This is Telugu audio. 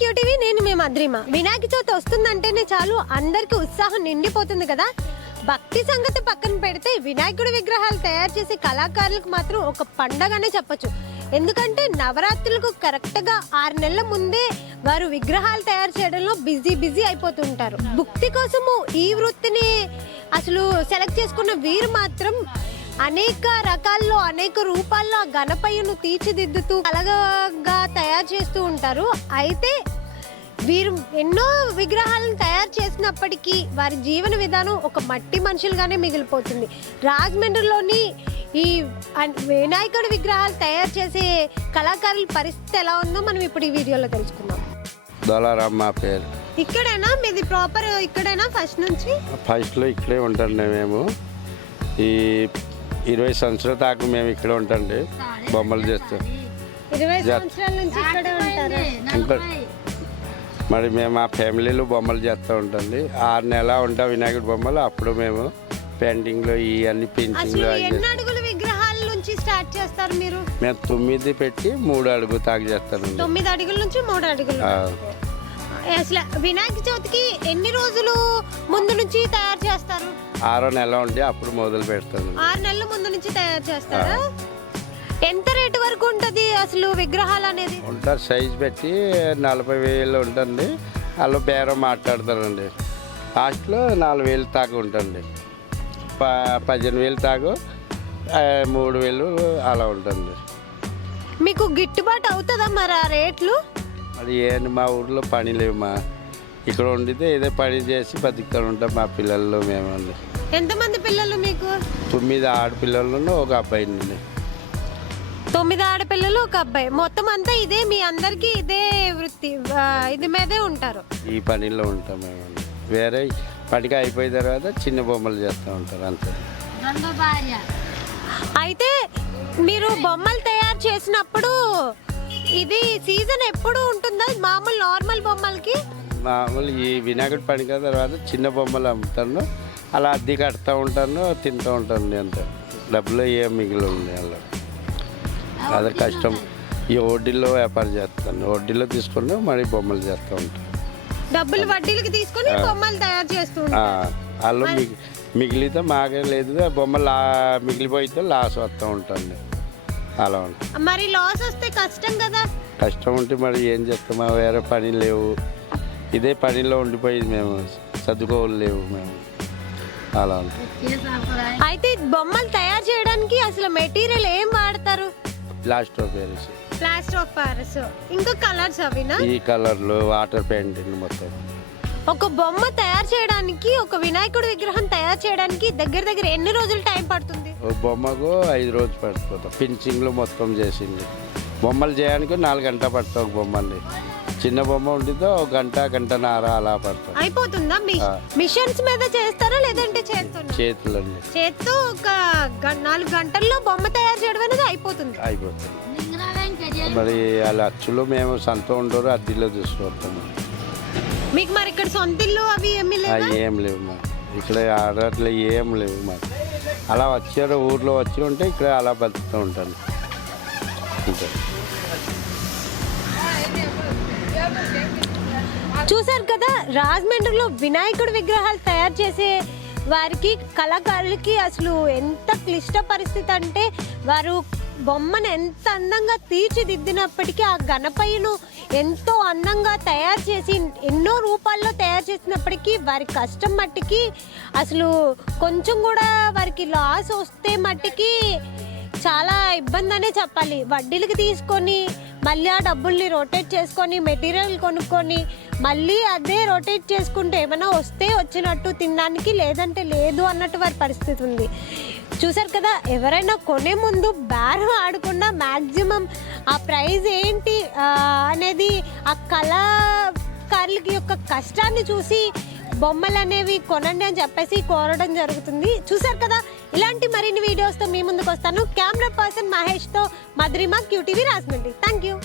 క్యూటీవీ నేను మీ మద్రిమ. వినాయక చవితి వస్తుందంటేనే చాలు అందరికి ఉత్సాహం నిండిపోతుంది కదా. భక్తి సంగతి పక్కన పెడితే వినాయకుడి విగ్రహాలు తయారు చేసే కళాకారులకు మాత్రం ఒక పండగనే చెప్పొచ్చు. ఎందుకంటే నవరాత్రులకు కరెక్ట్గా ఆరు నెలల ముందే వారు విగ్రహాలు తయారు చేయడంలో బిజీ బిజీ అయిపోతుంటారు. భక్తి కోసము ఈ వృత్తిని అసలు సెలెక్ట్ చేసుకున్న వీరు మాత్రం అనేక రకాల్లో అనేక రూపాల్లో ఆ గణపయ్యను తీర్చిదిద్దుతూ కలగా తయారు చేస్తూ ఉంటారు. అయితే వీరు ఎన్నో విగ్రహాలను తయారు చేసినప్పటికీ వారి జీవన విధానం ఒక మట్టి మనుషులుగానే మిగిలిపోతుంది. రాజమండ్రిలోని ఈ వినాయకుడి విగ్రహాలు తయారు చేసే కళాకారుల పరిస్థితి ఎలా ఉందో మనం ఇప్పుడు ఈ వీడియోలో తెలుసుకుందాం. దొలారాం మా పేరు. ఇక్కడేనా? మీది ప్రాపర్ ఇక్కడేనా ఫస్ట్ నుంచి? ఫస్ట్లో ఇక్కడే ఉంటుండే మేము ఈ ఇరవై సంవత్సరాల దాకా మేము ఇక్కడే ఉంటుండే. బొమ్మలు చేస్తాం. ఇరవై జా- సంవత్సరాల నుంచి ఇక్కడే ఉంటారు. మరి మేము ఆ ఫ్యామిలీలో బొమ్మలు చేస్తూ ఉంటుంది ఆరు నెల ఉంటాం వినాయకుడి బొమ్మలు. అప్పుడు మేము పెయింటింగ్లో ఇవన్నీ అసలు పెయింటింగ్లో స్టార్ట్ చేస్తారు మీరు? మేము తొమ్మిది పెట్టి మూడు అడుగు తాగు చేస్తానండి. తొమ్మిది అడుగుల నుంచి మూడు అడుగులు. అసలు వినాయక చవితికి ఎన్ని రోజులు ముందు నుంచి తయారు చేస్తారు? ఆరో నెల ఉంటే అప్పుడు మొదలు పెడతాను. ఆరు నెలల ముందు నుంచి తయారు చేస్తారా? ఎంత రేటు వరకు ఉంటది అసలు విగ్రహాలు అనేది? ఉంటారు సైజ్ పెట్టి నలభై వేలు ఉంటుంది. వాళ్ళు బేరం మాట్లాడతారండి. లాస్ట్లో నాలుగు వేలు దాకా ఉంటుంది. ప పదిహేను వేలు ఆ, మూడు వేలు అలా ఉంటుంది. మీకు గిట్టుబాటు అవుతుందా మరి ఆ రేట్లు? మరి ఏంటి మా ఊర్లో పని లేవు మా. ఇక్కడ ఉండితే ఏదో పని చేసి బతుకుతూ ఉంటాం మా పిల్లలు మేమండి ఎంతమంది పిల్లలు మీకు? తొమ్మిది ఆడపిల్లలను ఒక అబ్బాయి నుండి తొమ్మిది ఆడపిల్లలు ఒక అబ్బాయి. మొత్తం అంతా ఇదే మీ అందరికి ఇదే వృత్తి ఆ, ఇది మీదే ఉంటారు. ఈ పనిలో ఉంటాం మేమండి వేరే పనికి అయిపోయిన తర్వాత చిన్న బొమ్మలు చేస్తూ ఉంటారు అంతే. అయితే మీరు బొమ్మలు తయారు చేసినప్పుడు ఇది సీజన్ ఎప్పుడు ఉంటుందా? మామూలు నార్మల్ బొమ్మలకి? మామూలు ఈ వినాయకుడి పండుగ తర్వాత చిన్న బొమ్మలు అమ్ముతాను. అలా అద్దె కడుతూ ఉంటాను తింటూ ఉంటాను అంతే. డబ్బులు ఏం మిగిలి ఉంది అలా అదే కష్టం. ఈ వడ్డీలో వ్యాపారం చేస్తాను. వడ్డీలో తీసుకుని మరి బొమ్మలు చేస్తూ ఉంటాను. డబ్బులు వడ్డీలకి తీసుకొని బొమ్మలు తయారు చేస్తూ వాళ్ళు మిగి మిగిలితే మాకే లేదు. ఆ బొమ్మ లా మిగిలిపోయితే లాస్ వస్తూ ఉంటుంది అలా ఉంటుంది మరి లాస్ వస్తే కష్టం కదా. కష్టం ఉంటే మరి ఏం చేస్తామా వేరే పని లేవు. ఇదే పనిలో ఉండిపోయింది మేము. చదువుకోవాలి లేవు మేము. అలా అయితే బొమ్మలు తయారు చేయడానికి అసలు మెటీరియల్ ఏం వాడతారు? లాస్ట్ పేరేసి ప్లాస్టర్ ఆఫ్ పారిస్ ఇంకా కలర్స్ అవినా? ఈ కలర్లు వాటర్ పెయింటింగ్ మొత్తం. ఒక బొమ్మ తయారు చేయడానికి ఒక వినాయకుడి విగ్రహం తయారు చేయడానికి దగ్గర దగ్గర ఎన్ని రోజులు టైం పడుతుంది? బొమ్మకు ఐదు రోజులు పడిపోతాం ఫినిషింగ్లో మొత్తం చేసింది. బొమ్మలు చేయడానికి నాలుగు గంట పడతాం ఒక బొమ్మల్ని. చిన్న బొమ్మ ఉండితే ఒక గంట గంటన్నర అలా పడతాం అయిపోతుందా. మిషన్స్ మీద చేస్తారా లేదంటే చేస్తున్నా? చేతులండి చేత్తో ఒక గ- నాలుగు గంటల్లో బొమ్మ తయారు చేయడం అనేది అయిపోతుంది. అయిపోతుంది. మరి వాళ్ళ అచ్చులు మేము సొంతం ఉండరు అద్దెలో తీసుకొస్తాము మీకు మరి ఇక్కడ సొంత ఇల్లు అవి ఏమి లేవా? ఏం లేవు మా ఇక్కడ ఆడట్లు ఏం లేవు మాకు. అలా వచ్చారు ఊర్లో వచ్చి ఉంటే ఇక్కడ అలా బతుకుతూ ఉంటాను. అంతే. చూసారు కదా రాజమండ్రిలో వినాయకుడి విగ్రహాలు తయారు చేసే వారికి కళాకారులకి అసలు ఎంత క్లిష్ట పరిస్థితి అంటే వారు బొమ్మను ఎంత అందంగా తీర్చిదిద్దినప్పటికీ ఆ గణపయ్యను ఎంతో అందంగా తయారు చేసి ఎన్నో రూపాల్లో తయారు చేసినప్పటికీ వారి కష్టం మట్టికి అసలు కొంచెం కూడా వారికి లాస్ వస్తే మట్టికి చాలా ఇబ్బంది అనే చెప్పాలి. వడ్డీలకి తీసుకొని మళ్ళీ ఆ డబ్బుల్ని రొటేట్ చేసుకొని మెటీరియల్ కొనుక్కొని మళ్ళీ అదే రొటేట్ చేసుకుంటే ఏమైనా వస్తే వచ్చినట్టు తినడానికి లేదంటే లేదు అన్నట్టు వారి పరిస్థితి ఉంది. చూసారు కదా ఎవరైనా కొనే ముందు బేరం ఆడకుండా మ్యాక్సిమం ఆ ప్రైజ్ ఏంటి అనేది ఆ కళాకారులకి యొక్క కష్టాన్ని చూసి బొమ్మలు అనేవి కొనండి అని చెప్పేసి కోరడం జరుగుతుంది. చూసారు కదా ఇలాంటి మరిన్ని వీడియోస్తో మీ ముందుకు వస్తాను. Camera person మహేష్తో Madhurima QTV Rajahmundry thank you